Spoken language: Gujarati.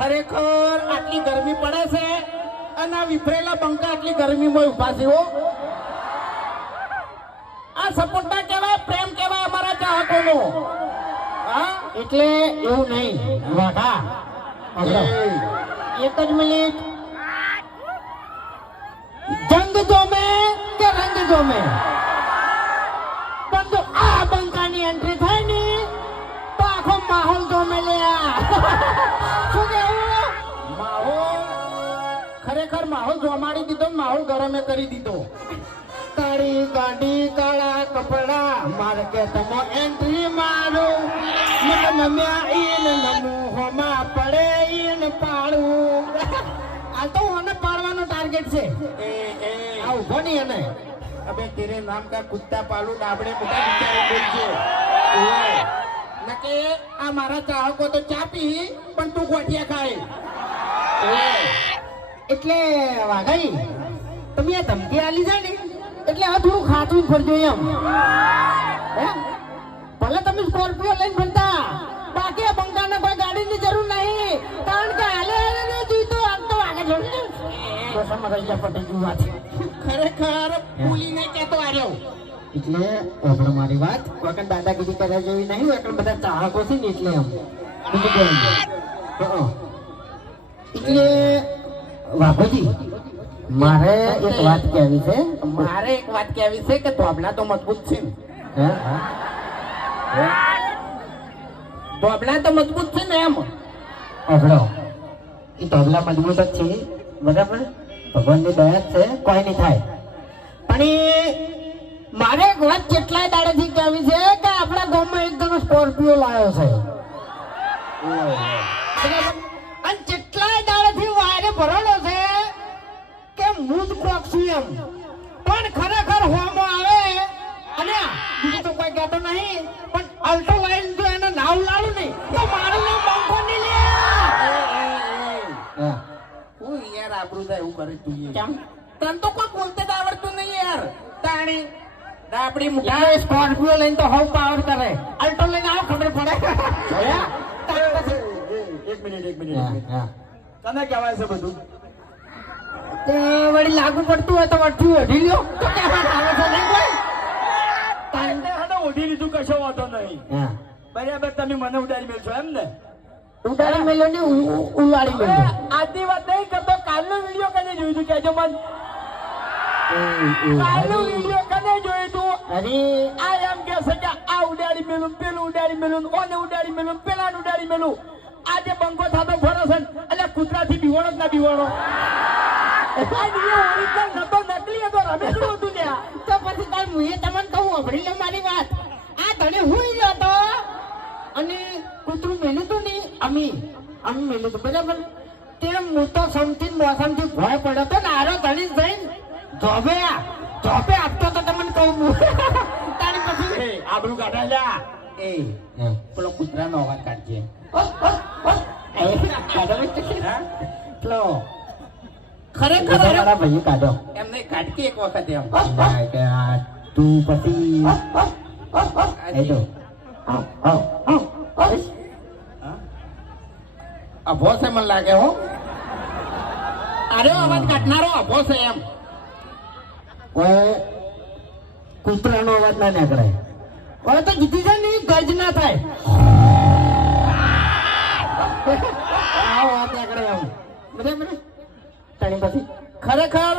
ખરેખર આટલી ગરમી પડે છે અને આ વિફરેલા પંખા આટલી ગરમીમાં ઊભા છે આ સપોર્ટ ના કહેવાય પ્રેમ કહેવાય અમારા ચાહકોનો. હા? એટલે એવું નહીં. વાઘા એક જ મિનિટ. જંગ જોમે કે રંગ જોમે પણ ને કરી દીધો. કાળી ગાડી કાળા કપડા માર્કેટમાં એન્ટ્રી મારું. મને નમ્યા ઈન નમો હોમા પડે ઈન પાડું આ તો મને પાડવાનો ટાર્ગેટ છે. એ એ. આ ઊભો નહીં એને. અબે તેરે નામ કા કુત્તા પાલુ ડાબડે મોટા વિચારે બોલજો. નકે આ મારા ચાહકો તો ચા પી પણ તું ગોઠિયા ખાય. એટલે વાઘાઈ તમે આ ધમકી આલી જાય ને એટલે હવે થોડું ખાતું ફરજો એમ. હે? ભલે તમે સ્કોર્પિયો લઈને ફરતા બાકી આ બંકાને કોઈ ગાડીની જરૂર નહીં. કારણ કે હાલે હાલે નહીં જોઈતો આમ તો આગળ જોડે ગયું. ખરેખર ભૂલીને કેતો આર્યો એટલે આપણે મારી વાત. વખત દાદાગીરી કરવા જેવી નહીં વખત બધા ચાહકો છે ને એટલે એમ. બીજું કોઈ એટલે વાઘોજી મારે એક વાત કહેવી છે. મારે એક વાત કહેવી છે કે ધોબલા તો મજબૂત છે. ને. ધોબલા તો મજબૂત છે ને એમ? અભડો. એ તબલા મજબૂત જ છે. બરાબર? ભગવાનની દયા છે. કોઈ નહીં થાય. પણ એ મારે એક વાત કેટલાય દાડેથી કહેવી છે કે આપણા ગામમાં એક જણો સ્કોર્પિયો લાવ્યો છે? અને કેટલાય દાડેથી વાયરે ભરેલો છે. હું જ કોક છું એમ પણ ખરેખર હોમો આવે અને બીજું તો કોઈ કહેતો નહીં પણ અલ્ટો લાઈન જો એને નાવ લાડું નહીં તો મારું નામ બંકો નહીં લે હા. યાર આપણું તો એવું કરે તું કેમ? તને તો કોઈ બોલતે જ આવડતું નહીં યાર તાણી આપણી મુઠા યાર સ્કોર્પિયો લઈને તો હવ પાવર કરે અલ્ટો લઈને આવ ખબર પડે જોયા? એક મિનિટ એક મિનિટ એક મિનિટ. તને કહેવાય છે બધું તે વળી લાગુ પડતું હોય તો વઠ્ઠું ઓઢી લ્યો. તો કહેવા આવે છે નહીં કોઈ તારે હડો ઓઢી લીધું કશો વાંધો નહીં. બરાબર તમે મને ઉડાડી મેળશો એમ ને. ઉડાડી મેલો ને ઉલાડી મેલો આજની વાત નહીં કરતો કાલનો વીડિયો કને જોયું તું કેજો મન. કાલનો વીડિયો કને જોયું તું? અરે. આ એમ કે છે કે આ ઉડાડી મેલું પેલું ઉડાડી મેલું ઓને ઉડાડી મેલું પેલા ઉડાડી મેલું આજે બંકો થતો ફરો છે એટલે કૂતરાથી બીવાણો જ ના બીવાણો. આ વીડિયો ઓરિજિનલ નતો નકલી હતો રમેશનું હતું ત્યાં તો પછી તાર મુએ તમને કહું અભડી લે મારી વાત આ ધણે હું ગયો તો અને કૂતરું મેલું તું ને અમી અમી મેલું તું બરાબર તે હું તો સમથી મોસમથી ભય પડ્યો તો ને આરો ધણી જઈને જોબે જોબે આપતો તો તમને કહું તારે પછી એ કાઢા લ્યા એ પેલો કૂતરાનો અવાજ કાઢજે? પેલો ખરેખર બધા મારા ભાઈઓ કાઢો. એમને કાઢકી એક વખત એમ. ના, કે આ તું પછી એ. અભો છે મને લાગે હો. અરે અવાજ કાઢનારો અભો છે એમ. કોઈ કૂતરાનો અવાજ ના નીકળે. હવે તો જીતી જાય ને ગજ ના થાય. આવો અવાજ નીકળે એમ બરાબર તાણી પછી ખરેખર